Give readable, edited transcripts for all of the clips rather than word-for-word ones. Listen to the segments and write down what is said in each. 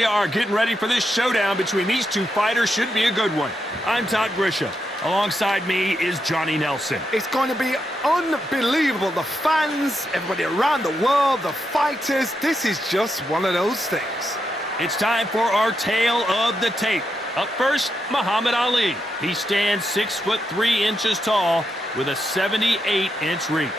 We are getting ready for this showdown between these two fighters. Should be a good one. I'm Todd Grisham. Alongside me is Johnny Nelson. It's going to be unbelievable. The fans, everybody around the world, the fighters. This is just one of those things. It's time for our tale of the tape. Up first, Muhammad Ali. He stands 6'3" tall with a 78-inch reach.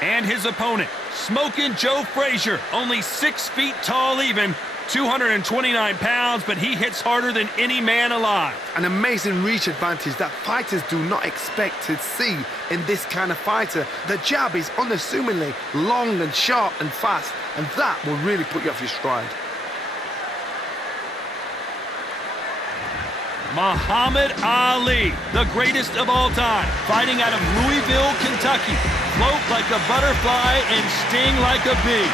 And his opponent, Smokin' Joe Frazier, only 6 feet tall even, 229 pounds, but he hits harder than any man alive. An amazing reach advantage that fighters do not expect to see in this kind of fighter. The jab is unassumingly long and sharp and fast, and that will really put you off your stride. Muhammad Ali, the greatest of all time, fighting out of Louisville, Kentucky. Float like a butterfly and sting like a bee.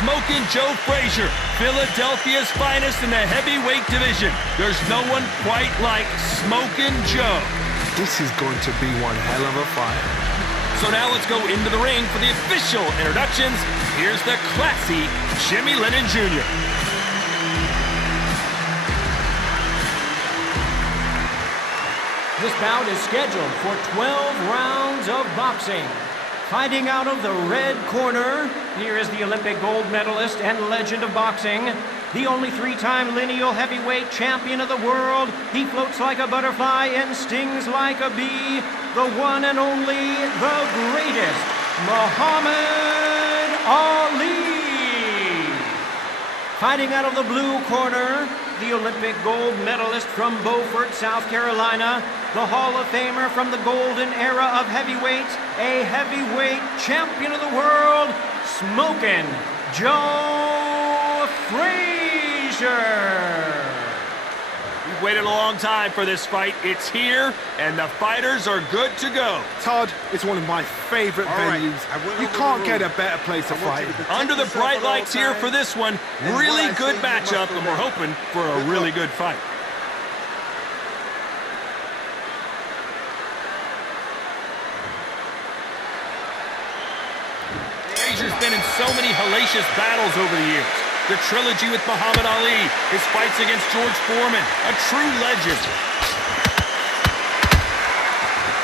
Smokin' Joe Frazier, Philadelphia's finest in the heavyweight division. There's no one quite like Smokin' Joe. This is going to be one hell of a fight. So now let's go into the ring for the official introductions. Here's the classy Jimmy Lennon Jr. This bout is scheduled for 12 rounds of boxing. Fighting out of the red corner, here is the Olympic gold medalist and legend of boxing, the only 3-time lineal heavyweight champion of the world. He floats like a butterfly and stings like a bee. The one and only, the greatest, Muhammad Ali. Fighting out of the blue corner, the Olympic gold medalist from Beaufort, South Carolina, the Hall of Famer from the golden era of heavyweights, a heavyweight champion of the world, Smokin' Joe Frazier. We've waited a long time for this fight. It's here, and the fighters are good to go. Todd, it's one of my favorite venues. You can't get a better place to fight. Under the bright lights here for this one, really good matchup, and we're hoping for a really good fight. Frazier's been in so many hellacious battles over the years. The trilogy with Muhammad Ali, his fights against George Foreman, a true legend.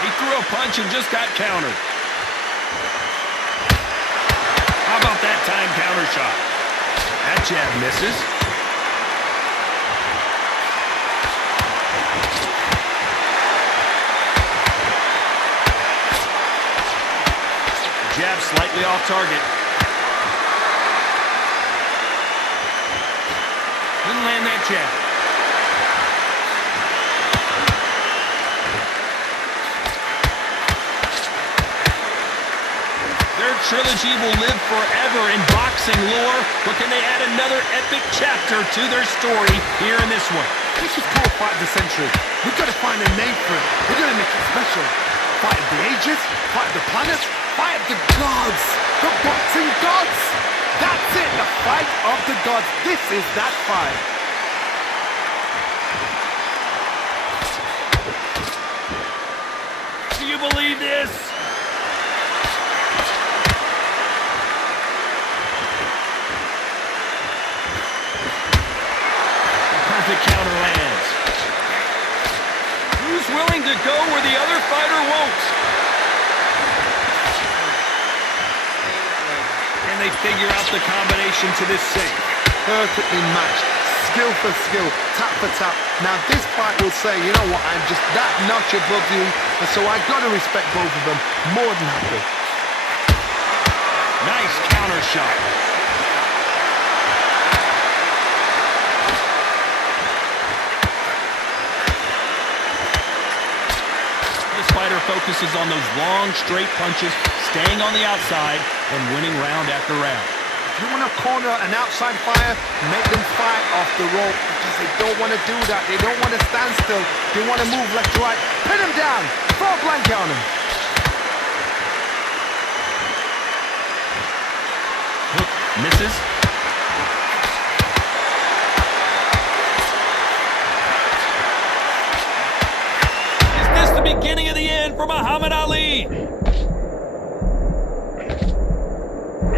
He threw a punch and just got countered. How about that time counter shot? That jab misses. Jab slightly off target. Didn't land that jab. Their trilogy will live forever in boxing lore, but can they add another epic chapter to their story here in this one? This is called Fight of the Century. We've got to find a name for it. We're going to make it special. Fight of the ages, fight of the planets, fight of the gods, the boxing gods. That's it, the fight of the gods. This is that fight. Do you believe this? The perfect counter lands. Who's willing to go where the other fighter won't? And they figure out the combination to this save. Perfectly matched, skill for skill, tap for tap. Now this fight will say, you know what, I'm just that notch above you, and so I got to respect both of them more than happy. Nice counter shot. This fighter focuses on those long, straight punches, staying on the outside and winning round after round. If you want to corner an outside fighter, make them fight off the rope, because they don't want to do that. They don't want to stand still. They want to move left to right. Pin them down. Throw a blanket on them. Hook misses. beginning of the again for Muhammad Ali. And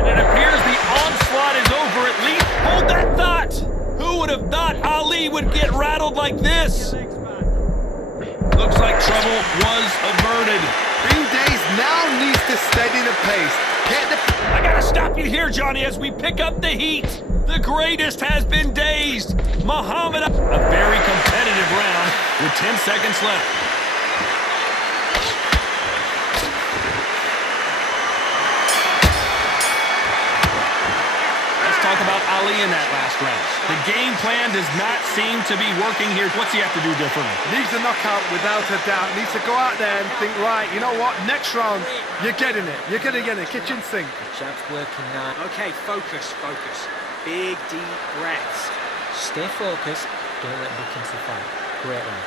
it appears the onslaught is over at least. Hold that thought. Who would have thought Ali would get rattled like this? Looks like trouble was averted. Green Days now needs to steady the pace. I gotta stop you here, Johnny, as we pick up the heat. The greatest has been dazed. Muhammad, a very competitive round with 10 seconds left. Let's talk about Ali in that last round. The game plan does not seem to be working here. What's he have to do differently? Needs a knockout without a doubt. Needs to go out there and think, right, you know what? Next round, you're getting it. You're going to get it. Kitchen sink. Jab's working now. Okay, focus. Big, deep breaths. Stay focused. Don't let him look into the fight. Great round.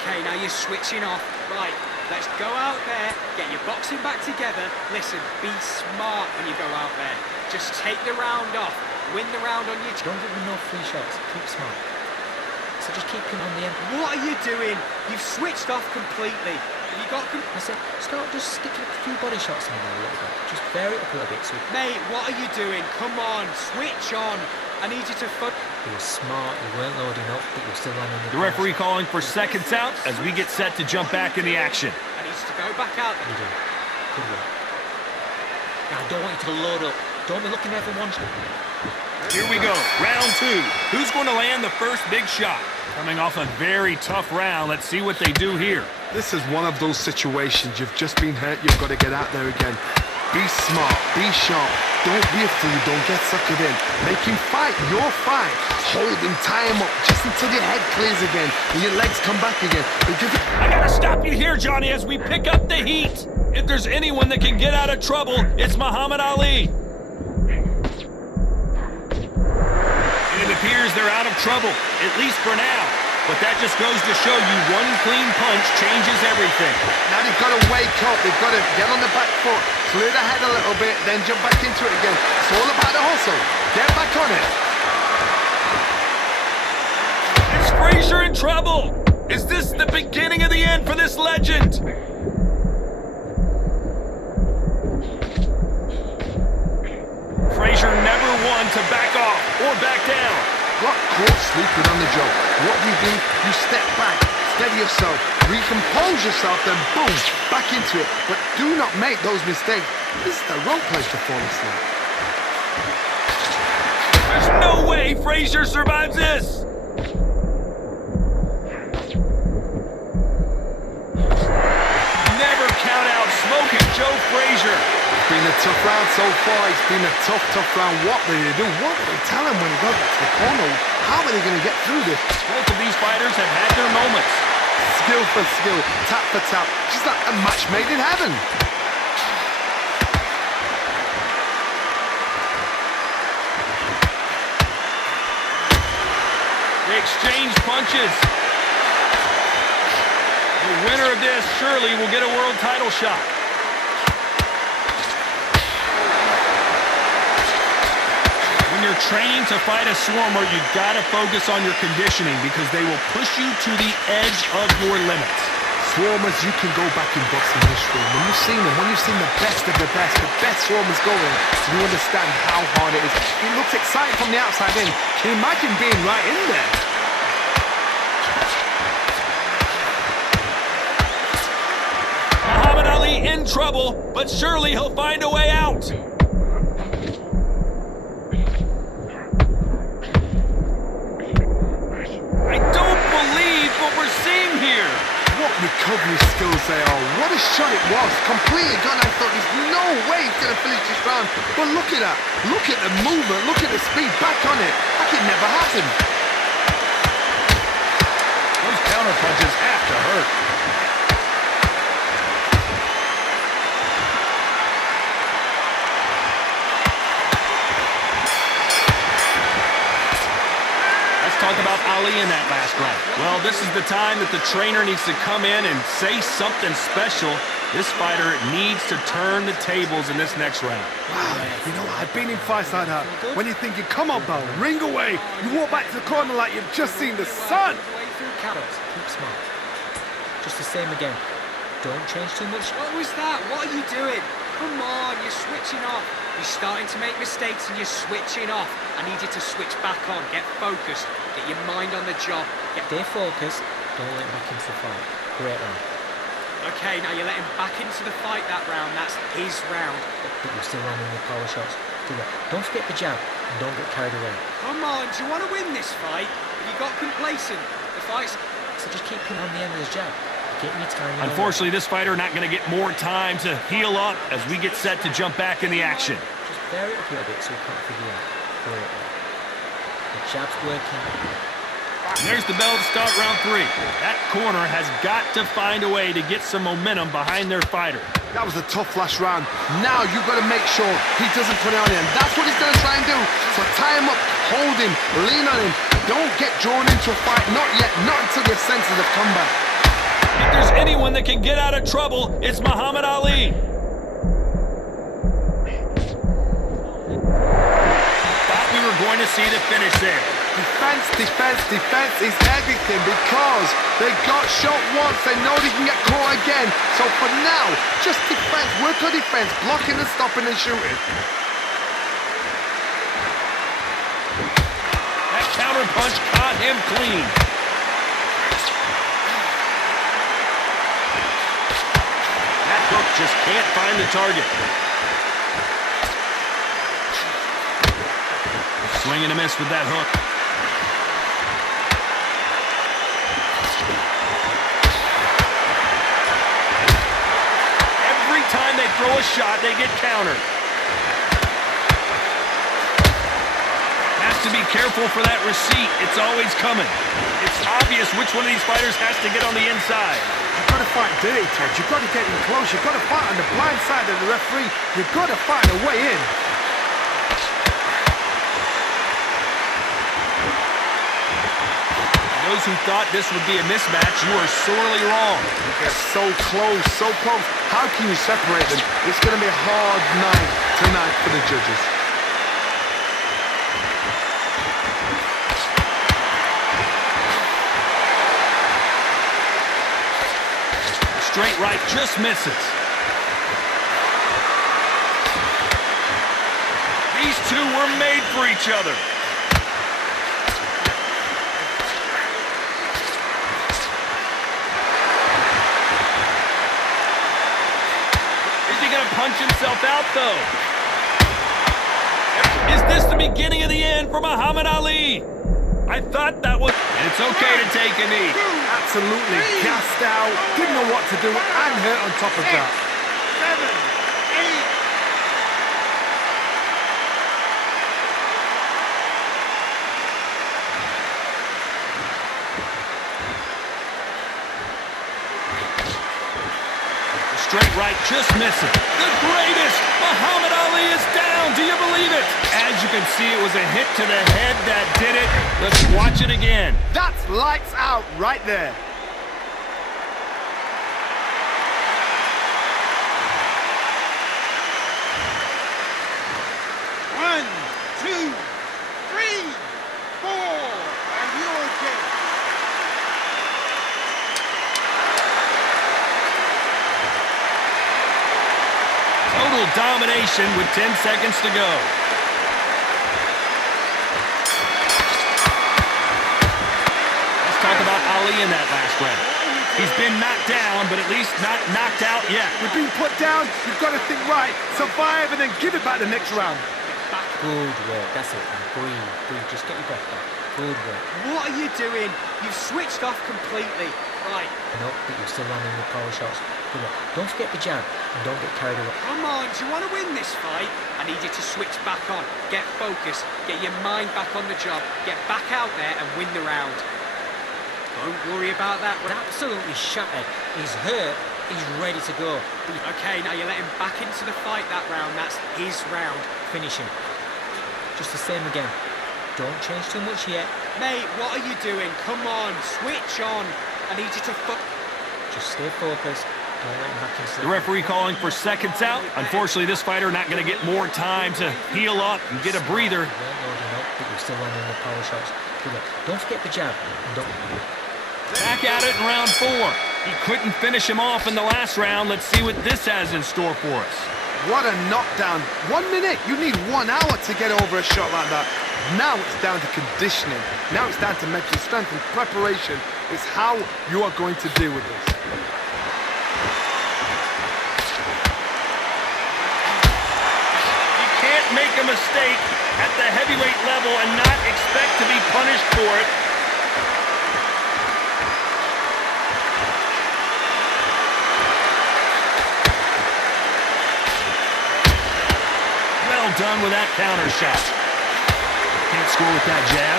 Okay, now you're switching off. Right, let's go out there, get your boxing back together. Listen, be smart when you go out there. Just take the round off. Win the round on your... Don't give him no free shots. Keep smart. So just keep him on the end. What are you doing? You've switched off completely. Have you got... I said, start just sticking a few body shots in there a little bit. Just vary it up a little bit. So Mate, what are you doing? Come on, switch on. I need you to... you were smart, you weren't loading up, but you were still landing The referee calling for seconds out as we get set to jump back in the action. I need you to go back out there. You do. Good work. Now, I don't want you to load up. Don't be looking there for one shot. Here we go, round two. Who's going to land the first big shot? Coming off a very tough round. Let's see what they do here. This is one of those situations. You've just been hurt. You've got to get out there again. Be smart. Be sharp. Don't be a fool. Don't get suckered in. Make him fight your fight. Hold him. Tie him up just until your head clears again and your legs come back again. Because I gotta stop you here, Johnny, as we pick up the heat. If there's anyone that can get out of trouble, it's Muhammad Ali. It appears they're out of trouble, at least for now. But that just goes to show you one clean punch changes everything. now they've got to wake up. They've got to get on the back foot, clear the head a little bit, then jump back into it again. It's all about the hustle. Get back on it. Is Frazier in trouble? Is this the beginning of the end for this legend? Frazier never one to back off or back down. Got caught sleeping on the job. What do? You step back, steady yourself, recompose yourself, then boom, back into it. But do not make those mistakes. This is the wrong place to fall asleep. There's no way Frazier survives this. Never count out Smoking Joe Frazier. It's been a tough round so far. It's been a tough round. What will they do? What will they tell him when he goes to the corner? How are they going to get through this? Both of these fighters have had their moments. Skill for skill, tap for tap. Just like a match made in heaven. They exchange punches. The winner of this surely will get a world title shot. When you're training to fight a Swarmer, you've got to focus on your conditioning because they will push you to the edge of your limits. Swarmers, you can go back in boxing history. When you've seen them, when you've seen the best of the best Swarmers going, you understand how hard it is. It looks exciting from the outside in. Can you imagine being right in there? Muhammad Ali in trouble, but surely he'll find a way out. I don't believe what we're seeing here. What recovery skills they are. What a shot it was. Completely gone. I thought there's no way he's going to finish this round. But look at that. Look at the movement. Look at the speed. Back on it. Like it never happened. Those counter punches have to hurt. Talk about Ali in that last round. Well, this is the time that the trainer needs to come in and say something special. This fighter needs to turn the tables in this next round. Wow, you know, I've been in fights like that. When you're thinking, come on, Bo, ring away. You walk back to the corner like you've just seen the sun. Way through carrots. Keep smart. Just the same again. Don't change too much. What was that? What are you doing? Come on, you're switching off. You're starting to make mistakes and you're switching off. I need you to switch back on. Get focused. Get your mind on the job. Stay focused. Don't let him back into the fight. Great round. Okay, now you let him back into the fight that round. That's his round. But you're still landing your power shots. Don't forget the jab and don't get carried away. Come on, do you want to win this fight? Have you got complacent? The fight's... So just keep putting on the end of his jab. Getting your time. Unfortunately, this fighter not going to get more time to heal up as we get set to jump back in the action. Just vary it up a little bit so we can't figure out. Great. The jab's working. And there's the bell to start round 3. That corner has got to find a way to get some momentum behind their fighter. That was a tough last round. Now you've got to make sure he doesn't put it on him. That's what he's going to try and do. So tie him up, hold him, lean on him. Don't get drawn into a fight. Not yet. Not until your senses have come back. If there's anyone that can get out of trouble, it's Muhammad Ali. Thought we were going to see the finish there. Defense, defense, defense is everything because they got shot once. They know they can get caught again. So for now, just defense, work on defense, blocking and stopping and shooting. That counter punch caught him clean. That hook just can't find the target. Swing and a miss with that hook. Every time they throw a shot, they get countered. Has to be careful for that receipt. It's always coming. It's obvious which one of these fighters has to get on the inside. You've got to fight dirty, Ted. You've got to get in close. You've got to fight on the blind side of the referee. You've got to find a way in. Those who thought this would be a mismatch, you are sorely wrong. They're so close, so close. How can you separate them? It's going to be a hard night tonight for the judges. Straight right just misses. These two were made for each other. Is he going to punch himself out, though? Is this the beginning of the end for Muhammad Ali? I thought that was... And it's okay to take a knee. Absolutely gassed out, didn't know what to do, and hurt on top of that. 7, 8. Straight right just misses. The greatest! Muhammad Ali is down! Do you believe it? As you can see, it was a hit to the head that did it. Let's watch it again. That's lights out right there. One, two, three, four. Are you okay? Total domination with 10 seconds to go. Let's talk about Ali in that last round. He's been knocked down, but at least not knocked out yet. You've been put down, you've got to think right, survive, and then give it back the next round. Good work. That's it. Breathe. Breathe. Just get your breath back. Good work. What are you doing? You've switched off completely. Right. No, but you're still landing your power shots. Good work. Don't forget the jab and don't get carried away. Come on, do you want to win this fight? I need you to switch back on. Get focused. Get your mind back on the job. Get back out there and win the round. Don't worry about that. We're absolutely shattered. He's hurt. He's ready to go. Okay, now you let him back into the fight that round. That's his round. Finish him. Just the same again. Don't change too much yet. Mate, what are you doing? Come on, switch on. I need you to Just stay focused. Don't let him back into The referee calling for seconds out. Unfortunately, this fighter not going to get more time to heal up and get a breather. Loading up, but you're still landing the power shots. Good work. Don't forget the jab. And don't... Back at it in round 4. He couldn't finish him off in the last round. Let's see what this has in store for us. What a knockdown. 1 minute. You need 1 hour to get over a shot like that. Now it's down to conditioning. Now it's down to mental strength and preparation. It's how you are going to deal with this. You can't make a mistake at the heavyweight level and not expect to be punished for it. Well done with that counter shot. Can't score with that jab.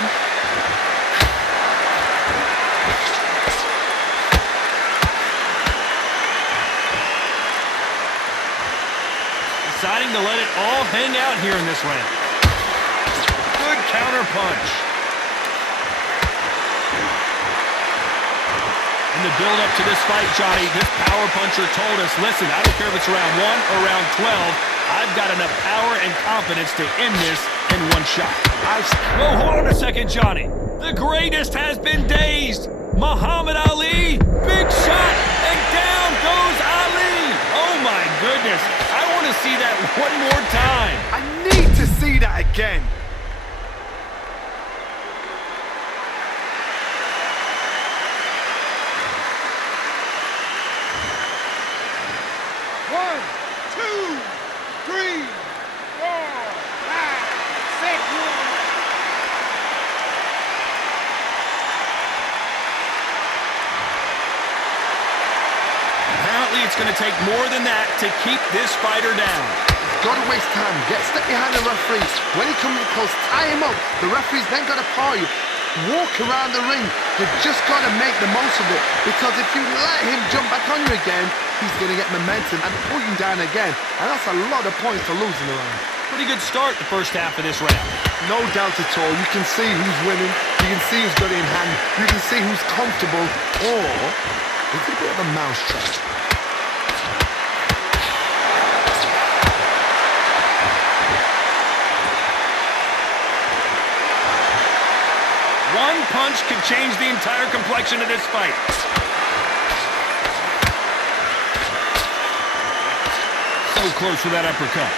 Deciding to let it all hang out here in this round. Good counter punch. In the build-up to this fight, Johnny, this power puncher told us, listen, I don't care if it's round 1 or round 12, I've got enough power and confidence to end this in 1 shot. Whoa, hold on a second, Johnny. The greatest has been dazed. Muhammad Ali, big shot, and down goes Ali. Oh my goodness, I want to see that one more time. I need to see that again. One, two, three, four, five, six. Apparently, it's going to take more than that to keep this fighter down. Got to waste time. Get stuck behind the referee. When he comes close, tie him up. The referee's then got to paw you. Walk around the ring. You've just got to make the most of it. Because if you let him jump back on you again, he's going to get momentum and pull you down again. And that's a lot of points to lose in the round. Pretty good start the first half of this round. No doubt at all. You can see who's winning. You can see who's got it in hand. You can see who's comfortable. Or it's a bit of a mousetrap. One punch could change the entire complexion of this fight. So close with that uppercut.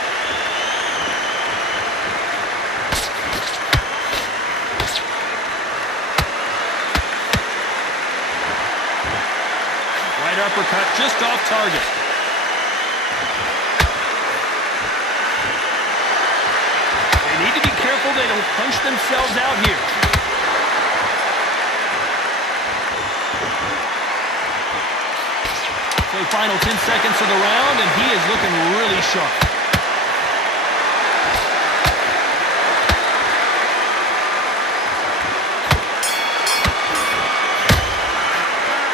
Right uppercut just off target. They need to be careful they don't punch themselves out here. So final 10 seconds of the round, and he is looking really sharp.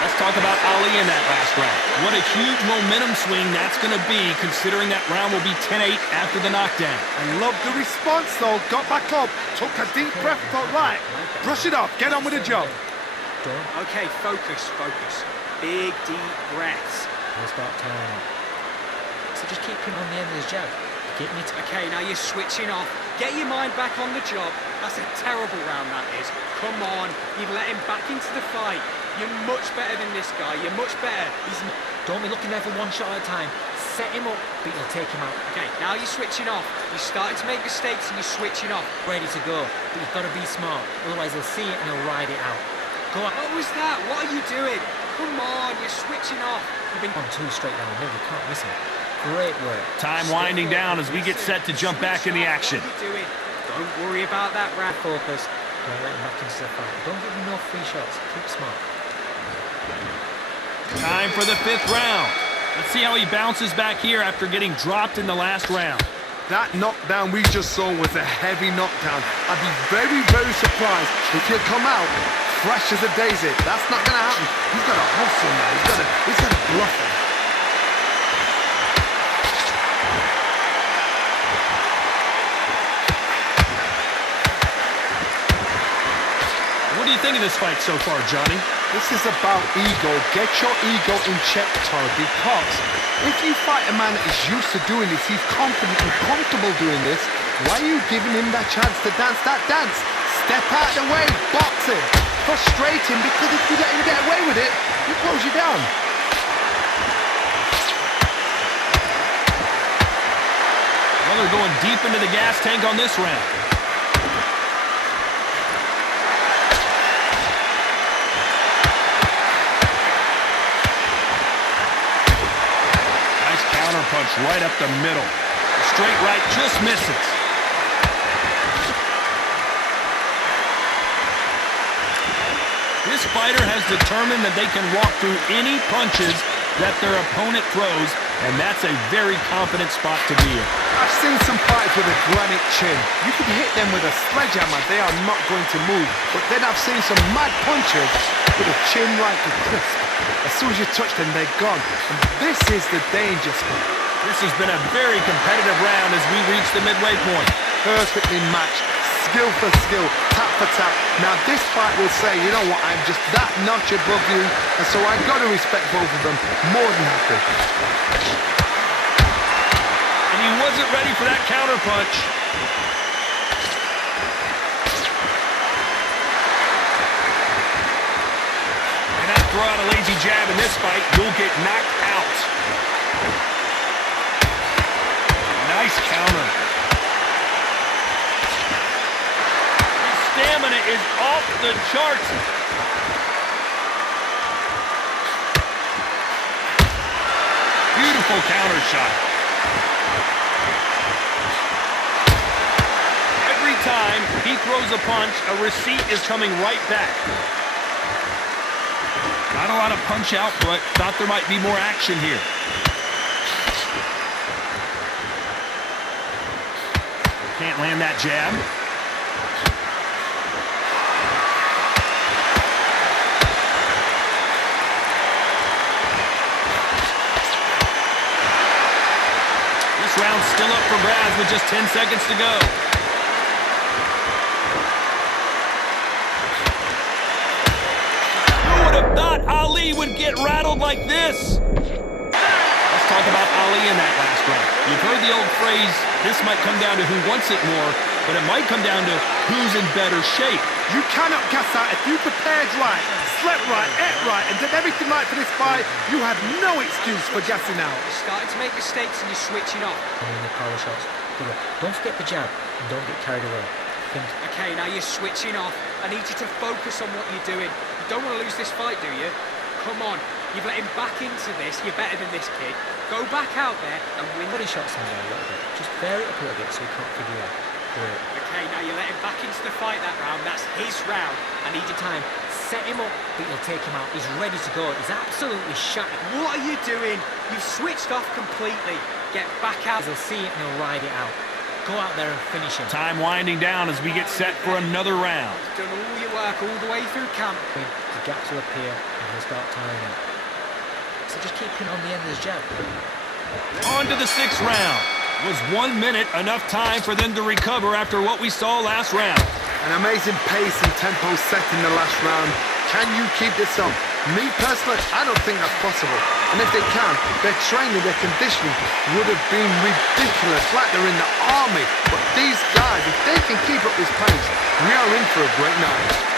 Let's talk about Ali in that last round. What a huge momentum swing that's going to be, considering that round will be 10-8 after the knockdown. I love the response, though. Got back up, took a deep breath, thought, right, brush it off, get on with the job. Okay, focus. Big, deep breaths. He'll start turning up. So just keep him on the end of his jab. Get me to... Okay, now you're switching off. Get your mind back on the job. That's a terrible round, that is. Come on, you've let him back into the fight. You're much better than this guy. You're much better. Don't be looking there for 1 shot at a time. Set him up, but you'll take him out. Okay, now you're switching off. You're starting to make mistakes and you're switching off. Ready to go, but you've got to be smart. Otherwise, he'll see it and he'll ride it out. Go on. What was that? What are you doing? Come on, you're switching off. You've been on 2 straight down the middle. You can't miss it. Great work. Time winding down as we get set to jump back in the action. What are you doing? Don't worry about that, Brad. Focus. Don't let him back into the fight. Don't give him no free shots. Keep smart. Time for the 5th round. Let's see how he bounces back here after getting dropped in the last round. That knockdown we just saw was a heavy knockdown. I'd be very, very surprised if he'll come out fresh as a daisy. That's not going to happen. He's got to hustle now. He's got to bluff him. What do you think of this fight so far, Johnny? This is about ego. Get your ego in check, Todd, because if you fight a man that is used to doing this, he's confident and comfortable doing this, why are you giving him that chance to dance that dance? Step out the way, box him, frustrate him, because if you let him get away with it, he close you down. Well, they're going deep into the gas tank on this round. Nice counter punch right up the middle. The straight right just misses. This fighter has determined that they can walk through any punches that their opponent throws, and that's a very confident spot to be in. I've seen some fighters with a granite chin. You can hit them with a sledgehammer, they are not going to move. But then I've seen some mad punchers with a chin like a crisp. As soon as you touch them, they're gone. And this is the danger spot. This has been a very competitive round as we reach the midway point. Perfectly matched, skill for skill, tap for tap. Now this fight will say, you know what, I'm just that notch above you, and so I've got to respect both of them more than happy. And he wasn't ready for that counter punch. And not throw out a lazy jab in this fight, you'll get knocked out. Nice counter. Stamina is off the charts. Beautiful counter shot. Every time he throws a punch, a receipt is coming right back. Not a lot of punch output. Thought there might be more action here. Can't land that jab. Round still up for grabs with just 10 seconds to go. Who would have thought Ali would get rattled like this? Let's talk about Ali in that last round. You've heard the old phrase, this might come down to who wants it more, but it might come down to who's in better shape. You cannot gas out if you prepared right, slept right, ate right, and did everything right for this fight. You have no excuse for gassing out. You're starting to make mistakes and you're switching off. And then the power shots. Don't forget the jab and don't get carried away. Think. Okay, now you're switching off. I need you to focus on what you're doing. You don't want to lose this fight, do you? Come on. You've let him back into this. You're better than this kid. Go back out there and win. Body shots in there a little bit. Just vary it up a little bit so he can't figure out. Great. Okay, now you let him back into the fight that round. That's his round. I need your time. Set him up, but you'll take him out. He's ready to go. He's absolutely shattered. What are you doing? You've switched off completely. Get back out. He'll see it and he'll ride it out. Go out there and finish him. Time winding down as we get set for another round. You've done all your work all the way through camp. The gaps will appear and he'll start tiring him. So just keep him on the end of his jab. On to the sixth round. Was 1 minute enough time for them to recover after what we saw last round? An amazing pace and tempo set in the last round. Can you keep this up? Me personally, I don't think that's possible. And if they can, their training, their conditioning would have been ridiculous, like they're in the army. But these guys, if they can keep up this pace, we are in for a great night.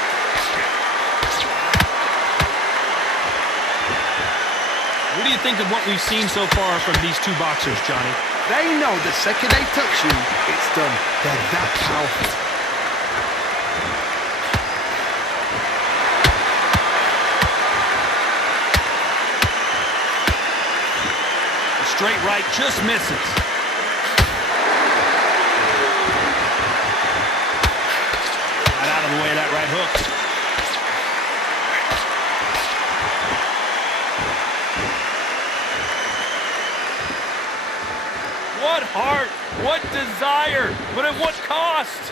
What do you think of what we've seen so far from these two boxers, Johnny? They know the second they touch you, it's done. They're that powerful. The straight right just misses. Right out of the way of that right hook. What heart, what desire, but at what cost?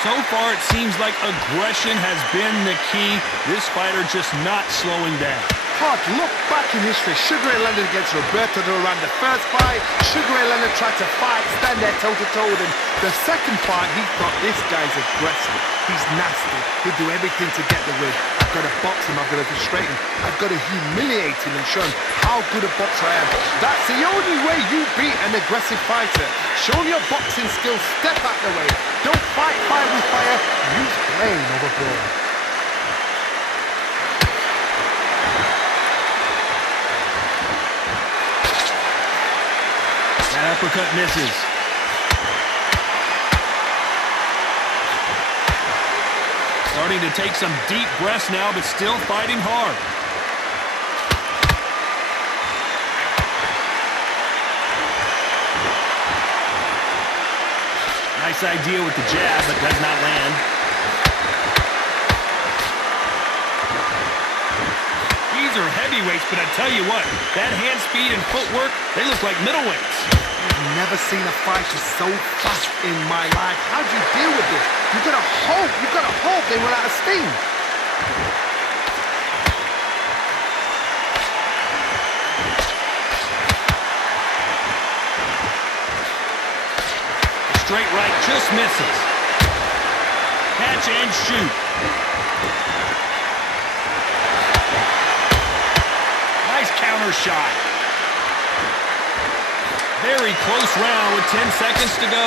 So far, it seems like aggression has been the key. This fighter just not slowing down. Hard look back in history. Sugar Ray Leonard against Roberto Duran. The first fight, Sugar Ray Leonard tried to fight, stand there toe-to-toe with him. The second fight, he thought this guy's aggressive. He's nasty. He'll do everything to get the win. I've got to box him. I've got to frustrate him. I've got to humiliate him and show him how good a boxer I am. That's the only way you beat an aggressive fighter. Show him your boxing skills. Step out the way. Don't fight fire with fire. Use blame over blood. uppercut misses. Starting to take some deep breaths now, but still fighting hard. Nice idea with the jab, but does not land. These are heavyweights, but I tell you what, that hand speed and footwork, they look like middleweights. I've never seen a fighter so fast in my life. How do you deal with this? You gotta hope they run out of steam. Straight right just misses. Catch and shoot. Nice counter shot. Very close round with 10 seconds to go.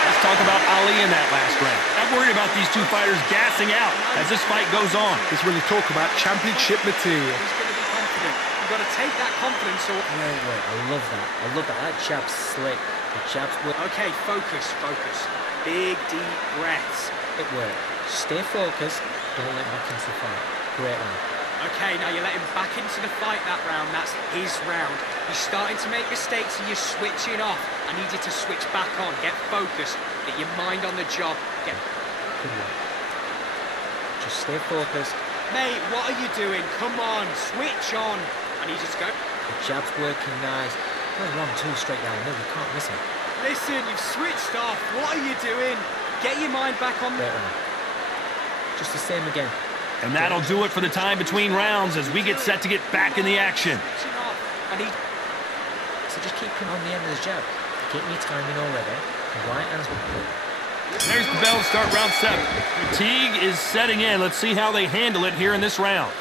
Let's talk about Ali in that last round. I'm worried about these two fighters gassing out as this fight goes on. It's when you talk about championship material. He's going to be confident. You've got to take that confidence. Or Wait, I love that. I love that. That jab's slick. The jab's work. okay, focus. Big, deep breaths. It worked. Stay focused. Don't let back into the fight. Great round. Okay, now you let him back into the fight that round. That's his round. You're starting to make mistakes and you're switching off. I need you to switch back on. Get focused. Get your mind on the job. Get... Good work. Just stay focused. Mate, what are you doing? Come on, switch on. I need you to go. The jab's working nice. Going 1-2 straight down. No, you can't miss it. Listen, you've switched off. What are you doing? Get your mind back on the... Great round. Just the same again. And that'll do it for the time between rounds as we get set to get back in the action. Switching off. I need... So just keep him on the end of the jab. Keep me timing already. Right hands. There's the bell to start round 7. Fatigue is setting in. Let's see how they handle it here in this round.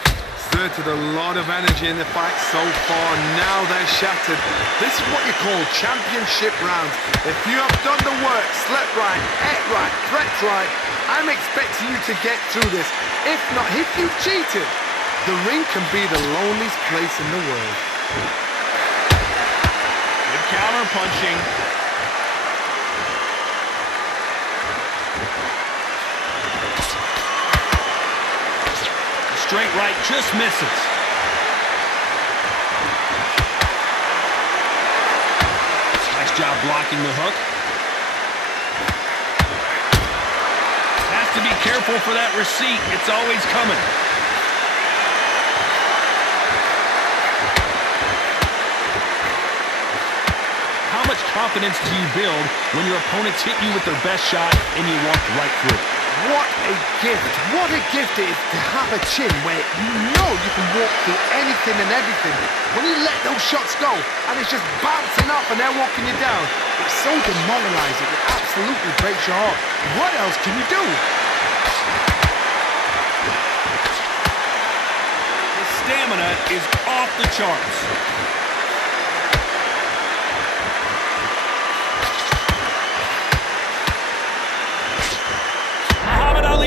Exerted a lot of energy in the fight so far. Now they're shattered. This is what you call championship rounds. If you have done the work, slept right, ate right, prepped right, I'm expecting you to get through this. If not, if you've cheated, the ring can be the loneliest place in the world. Good counter punching. Straight right just misses. Nice job blocking the hook. Has to be careful for that receipt. It's always coming. How much confidence do you build when your opponents hit you with their best shot and you walk right through it? What a gift. What a gift it is to have a chin where you know you can walk through anything and everything. When you let those shots go and it's just bouncing up and they're walking you down, it's so demoralizing. It absolutely breaks your heart. What else can you do? The stamina is off the charts.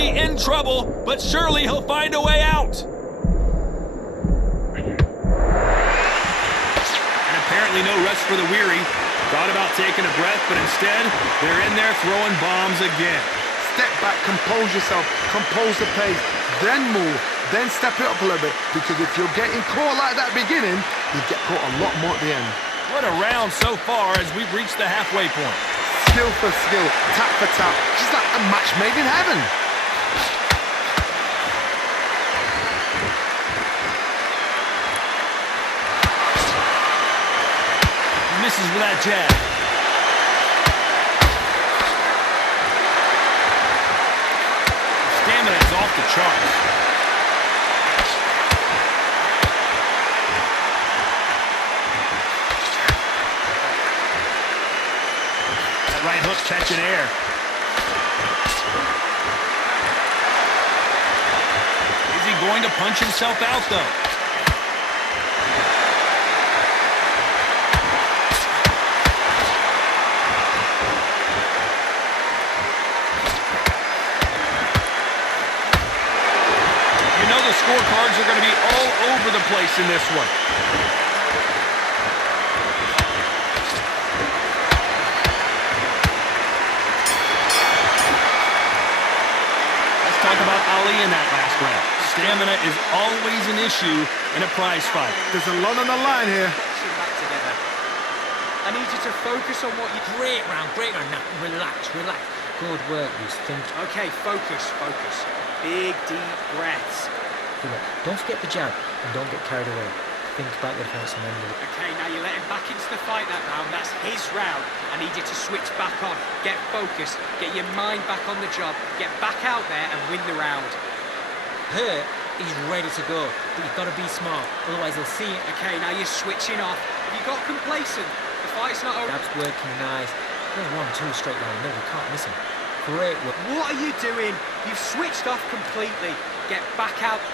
In trouble, but surely he'll find a way out. And apparently no rest for the weary. Thought about taking a breath, but instead, they're in there throwing bombs again. Step back, compose yourself, compose the pace, then move, then step it up a little bit, because if you're getting caught like that beginning, you get caught a lot more at the end. What a round so far as we've reached the halfway point. Skill for skill, tap for tap, just like a match made in heaven. Misses with that jab. Stamina is off the charts. That right hook catching air. Is he going to punch himself out, though? fighters are going to be all over the place in this one. Let's talk about Ali in that last round. Stamina is always an issue in a prize fight. There's a lot on the line here. Boxing back together. I need you to focus on what you... Great round, great round. Now, relax, relax. Good work, Bruce. Think. Okay, focus, focus. Big, deep breaths. Good work. Don't forget the jab and don't get carried away. Think about the defense and then do it. Okay, now you let him back into the fight that round. That's his round. I need you to switch back on. Get focused. Get your mind back on the job. Get back out there and win the round. Hurt, he's ready to go, but you've got to be smart, otherwise he'll see it. Okay, now you're switching off. Have you got complacent? The fight's not over. Jab's working nice. There's 1-2 straight line. No, we can't miss him. Great work. What are you doing? You've switched off completely. Get back out.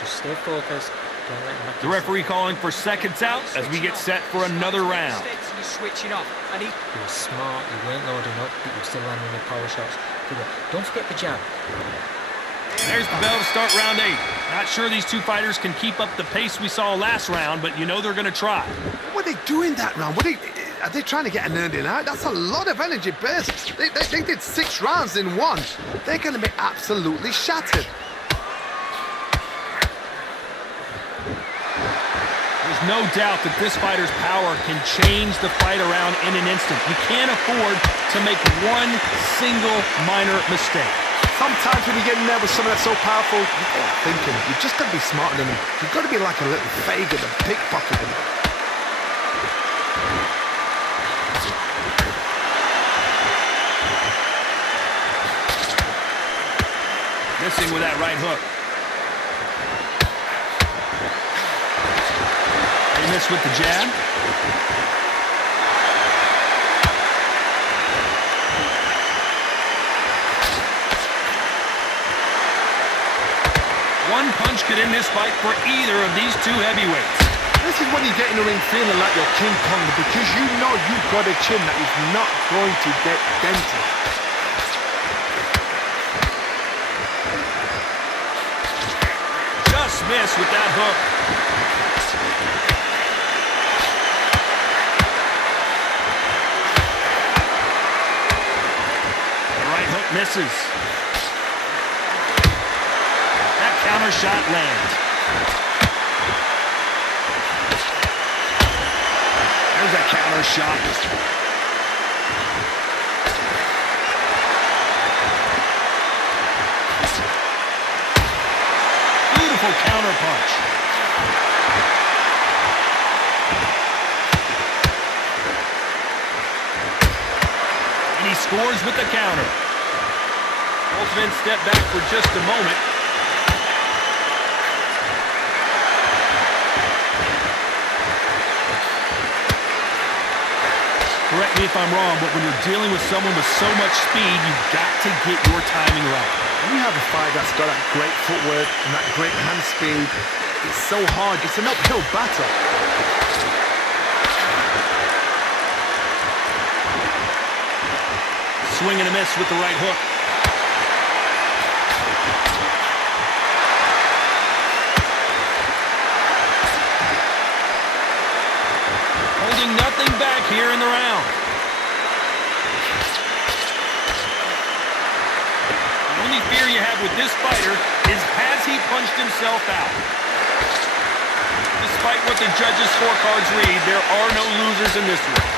Just stay focused. Don't let him back. The referee calling for seconds out as we get set for another round. You're switching off. You were smart, you weren't loading up, but you were still landing your power shots. Good work. Don't forget the jab. There's the bell to start round 8. Not sure these two fighters can keep up the pace we saw last round, but you know they're going to try. What are they doing that round? Are they trying to get an earning out? That's a lot of energy burst. They did 6 rounds in one. They're going to be absolutely shattered. There's no doubt that this fighter's power can change the fight around in an instant. You can't afford to make one single minor mistake. Sometimes when you get in there with someone that's so powerful, you're thinking, you've just got to be smarter than them. You've got to be like a little faggot and pickpocket them. Missing with that right hook. They miss with the jab. One punch could end this fight for either of these two heavyweights. This is when you get in the ring feeling like you're King Kong because you know you've got a chin that is not going to get dented. Just missed with that hook. The right hook misses. Counter shot lands. There's a counter shot. Beautiful counter punch. And he scores with the counter. Wolfman stepped back for just a moment. Correct me if I'm wrong, but when you're dealing with someone with so much speed, you've got to get your timing right. When you have a fight that's got that great footwork and that great hand speed, it's so hard. It's an uphill battle. Swing and a miss with the right hook. Holding nothing back here in the round. The only fear you have with this fighter is has he punched himself out? Despite what the judges' scorecards read, there are no losers in this one.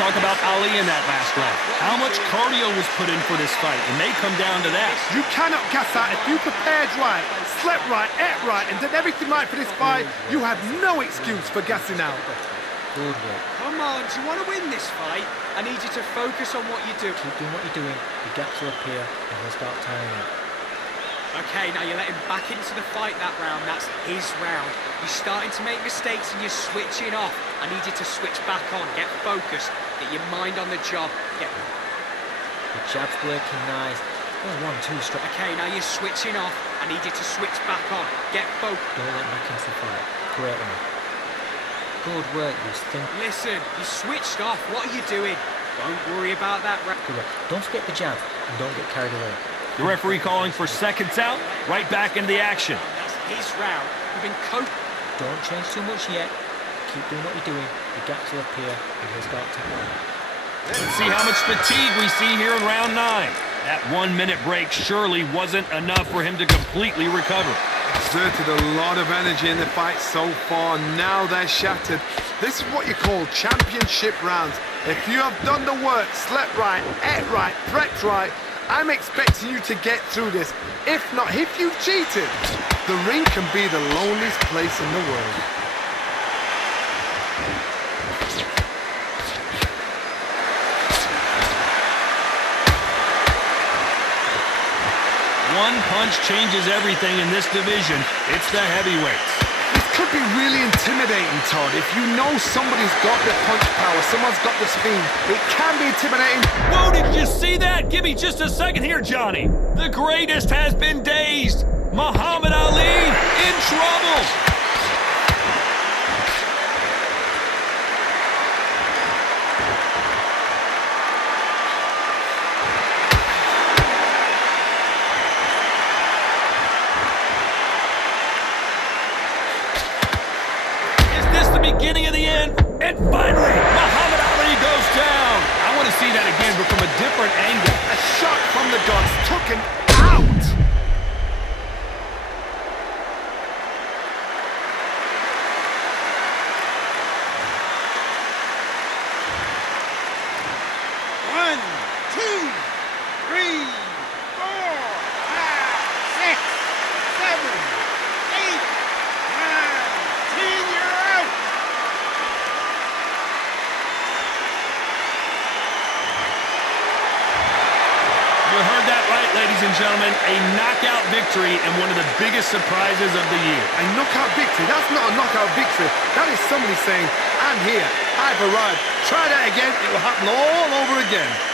Talk about Ali in that last round. How much cardio was put in for this fight? It may come down to that. You cannot gas out. If you prepared right, slept right, ate right, and did everything right for this fight, you have no excuse for gassing out. Good work. Come on, do you want to win this fight? I need you to focus on what you do. Keep doing what you're doing. The gaps will appear and he'll start tiring out. Okay, now you let him back into the fight that round. That's his round. You're starting to make mistakes and you're switching off. I need you to switch back on. Get focused. Get your mind on the job. The jab's working nice. Oh, 1-2 straight. Okay, now you're switching off. I need you to switch back on. Get focused. Don't let him back into the fight. Great one. Good work, you stink. Listen, you switched off. What are you doing? Don't worry about that. Good work. Don't forget the jab and don't get carried away. The referee calling for seconds out, right back into the action. That's his round. You've been coached. Don't change too much yet. Keep doing what you're doing. The gaps will appear and he'll start tapping. Let's see how much fatigue we see here in round 9. That 1 minute break surely wasn't enough for him to completely recover. Exerted a lot of energy in the fight so far. Now they're shattered. This is what you call championship rounds. If you have done the work, slept right, ate right, prepped right, I'm expecting you to get through this. If not, if you've cheated, the ring can be the loneliest place in the world. One punch changes everything in this division. It's the heavyweights. This could be really intimidating, Todd. If you know somebody's got the punch power, someone's got the speed, it can be intimidating. Whoa, did you see that? Give me just a second here, Johnny. The greatest has been dazed. Muhammad Ali in trouble. Beginning of the end, and finally, Muhammad Ali goes down. I want to see that again, but from a different angle. A shot from the gods took him out. One, two, three, four, five, six, seven, eight, nine, 10. You're out. You heard that right, ladies and gentlemen. A knockout victory and one of the biggest surprises of the year. A knockout victory? That's not a knockout victory. That is somebody saying, I'm here, I've arrived. Try that again, it will happen all over again.